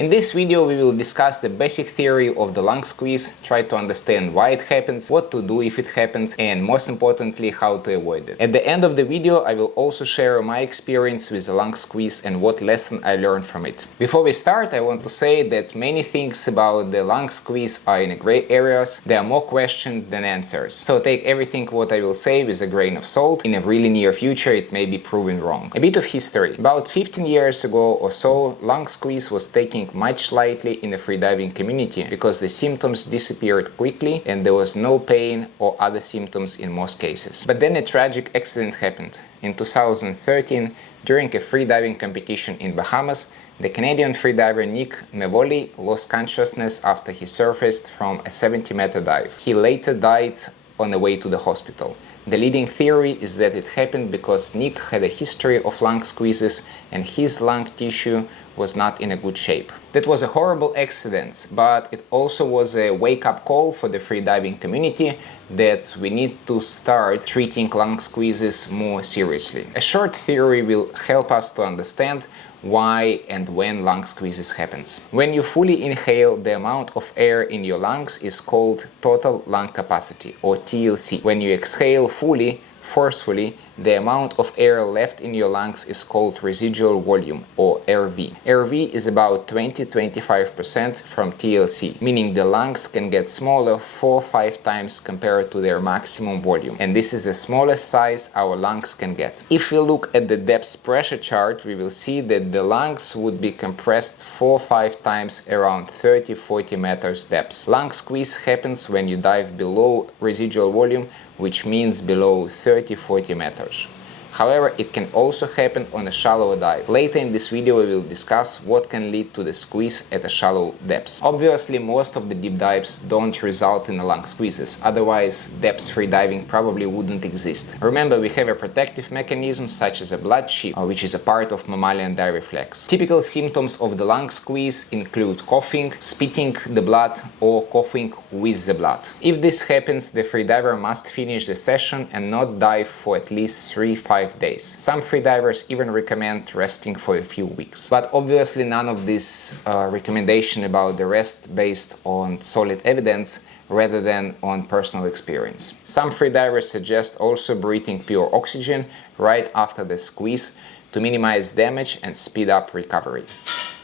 In this video, we will discuss the basic theory of the lung squeeze, try to understand why it happens, what to do if it happens, and most importantly, how to avoid it. At the end of the video, I will also share my experience with the lung squeeze and what lesson I learned from it. Before we start, I want to say that many things about the lung squeeze are in gray areas. There are more questions than answers. So take everything what I will say with a grain of salt. In a really near future, it may be proven wrong. A bit of history. About 15 years ago or so, lung squeeze was taking much lightly in the freediving community because the symptoms disappeared quickly and there was no pain or other symptoms in most cases. But then a tragic accident happened. In 2013, during a freediving competition in Bahamas, the Canadian freediver Nick Mevoli lost consciousness after he surfaced from a 70-meter dive. He later died on the way to the hospital. The leading theory is that it happened because Nick had a history of lung squeezes and his lung tissue was not in a good shape. That was a horrible accident, but it also was a wake-up call for the freediving community that we need to start treating lung squeezes more seriously. A short theory will help us to understand why and when lung squeezes happens. When you fully inhale, the amount of air in your lungs is called total lung capacity, or TLC. When you exhale fully, forcefully, the amount of air left in your lungs is called residual volume, or RV. RV is about 20-25% from TLC, meaning the lungs can get smaller 4 or 5 times compared to their maximum volume, and this is the smallest size our lungs can get. If we look at the depth pressure chart, we will see that the lungs would be compressed 4 or 5 times around 30-40 meters depth. Lung squeeze happens when you dive below residual volume, which means below 30-40 meters. However, it can also happen on a shallow dive. Later in this video, we will discuss what can lead to the squeeze at a shallow depth. Obviously, most of the deep dives don't result in lung squeezes, otherwise depth free diving probably wouldn't exist. Remember, we have a protective mechanism such as a blood sheath, which is a part of mammalian dive reflex. Typical symptoms of the lung squeeze include coughing, spitting the blood, or coughing with the blood. If this happens, the freediver must finish the session and not dive for at least 3-5 days. Some freedivers even recommend resting for a few weeks. But obviously none of this recommendation about the rest based on solid evidence rather than on personal experience. Some freedivers suggest also breathing pure oxygen right after the squeeze to minimize damage and speed up recovery.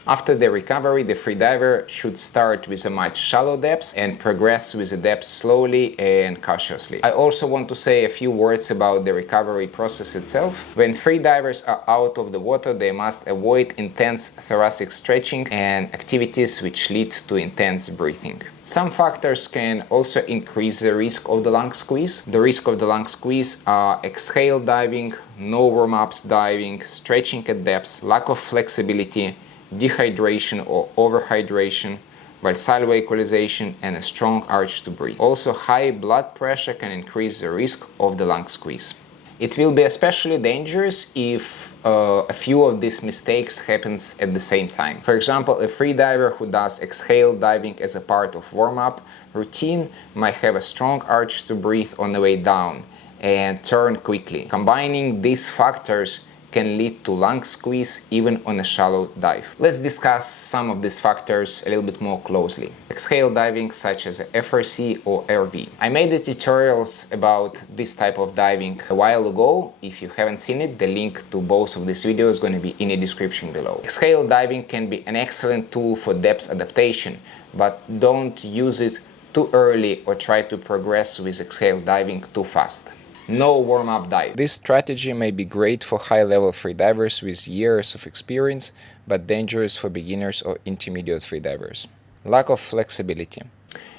After the recovery, the freediver should start with a much shallow depth and progress with the depth slowly and cautiously. I also want to say a few words about the recovery process itself. When freedivers are out of the water, they must avoid intense thoracic stretching and activities which lead to intense breathing. Some factors can also increase the risk of the lung squeeze. The risk of the lung squeeze are exhale diving, no warm-ups diving, stretching at depths, lack of flexibility, dehydration or overhydration, valsalva equalization, and a strong urge to breathe. Also, high blood pressure can increase the risk of the lung squeeze. It will be especially dangerous if a few of these mistakes happens at the same time. For example, a freediver who does exhale diving as a part of warm-up routine might have a strong urge to breathe on the way down and turn quickly. Combining these factors can lead to lung squeeze even on a shallow dive. Let's discuss some of these factors a little bit more closely. Exhale diving such as FRC or RV. I made the tutorials about this type of diving a while ago. If you haven't seen it, the link to both of these videos is going to be in the description below. Exhale diving can be an excellent tool for depth adaptation, but don't use it too early or try to progress with exhale diving too fast. No warm-up dive. This strategy may be great for high-level freedivers with years of experience, but dangerous for beginners or intermediate freedivers. Lack of flexibility.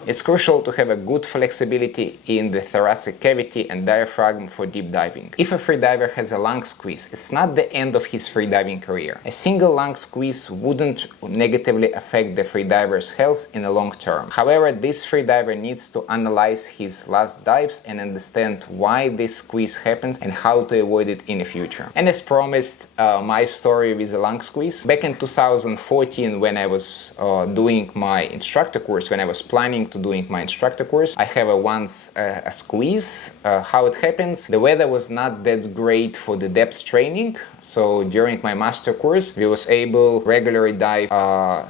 It's crucial to have a good flexibility in the thoracic cavity and diaphragm for deep diving. If a freediver has a lung squeeze, it's not the end of his freediving career. A single lung squeeze wouldn't negatively affect the freediver's health in the long term. However, this freediver needs to analyze his last dives and understand why this squeeze happened and how to avoid it in the future. And as promised, my story with the lung squeeze. Back in 2014, when I was doing my instructor course, when I was planning to to doing my instructor course. I have a squeeze. How it happens, the weather was not that great for the depth training, so during my master course we was able regularly dive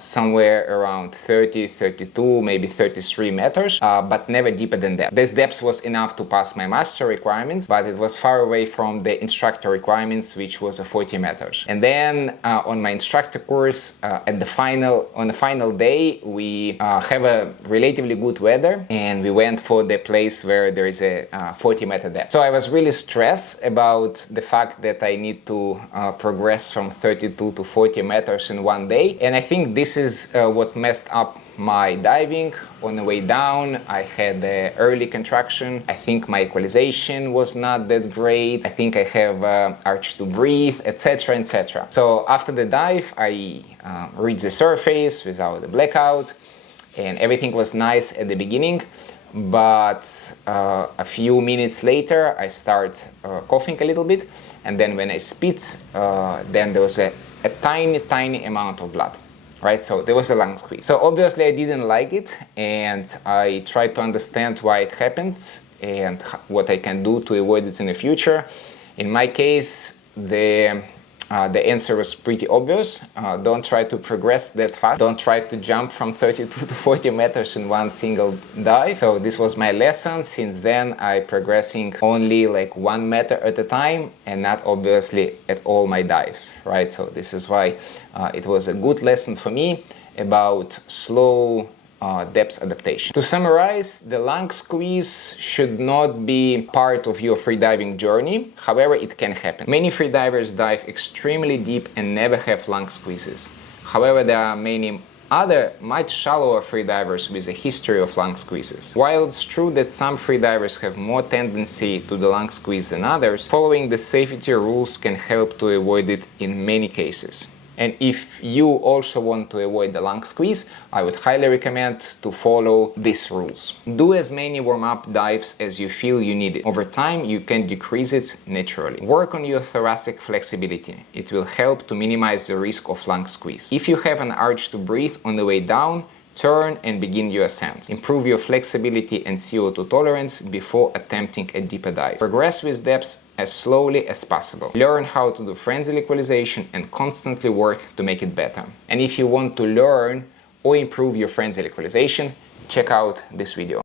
somewhere around 30, 32, maybe 33 meters, but never deeper than that. This depth was enough to pass my master requirements, but it was far away from the instructor requirements, which was 40 meters. And then on my instructor course, on the final day, we have a relatively good weather, and we went for the place where there is a 40-meter depth. So I was really stressed about the fact that I need to progress from 32 to 40 meters in one day, and I think this is what messed up my diving. On the way down, I had the early contraction. I think my equalization was not that great. I think I have urge to breathe, etc., etc. So after the dive, I reached the surface without the blackout, and everything was nice at the beginning. But a few minutes later, I start coughing a little bit, and then when I spit, then there was a tiny amount of blood. Right, so there was a lung squeeze. So obviously I didn't like it, and I tried to understand why it happens and what I can do to avoid it in the future. In my case, the answer was pretty obvious. Don't try to progress that fast. Don't try to jump from 32 to 40 meters in one single dive. So this was my lesson. Since then, I'm progressing only like 1 meter at a time, and not obviously at all my dives, right? So this is why it was a good lesson for me about slow depth adaptation. To summarize, the lung squeeze should not be part of your freediving journey. However, it can happen. Many freedivers dive extremely deep and never have lung squeezes. However, there are many other much shallower freedivers with a history of lung squeezes. While it's true that some freedivers have more tendency to the lung squeeze than others, following the safety rules can help to avoid it in many cases. And if you also want to avoid the lung squeeze, I would highly recommend to follow these rules. Do as many warm-up dives as you feel you need it. Over time, you can decrease it naturally. Work on your thoracic flexibility. It will help to minimize the risk of lung squeeze. If you have an urge to breathe on the way down, turn and begin your ascent. Improve your flexibility and CO2 tolerance before attempting a deeper dive. Progress with depth as slowly as possible. Learn how to do frenzy equalization and constantly work to make it better. And if you want to learn or improve your frenzy equalization, check out this video.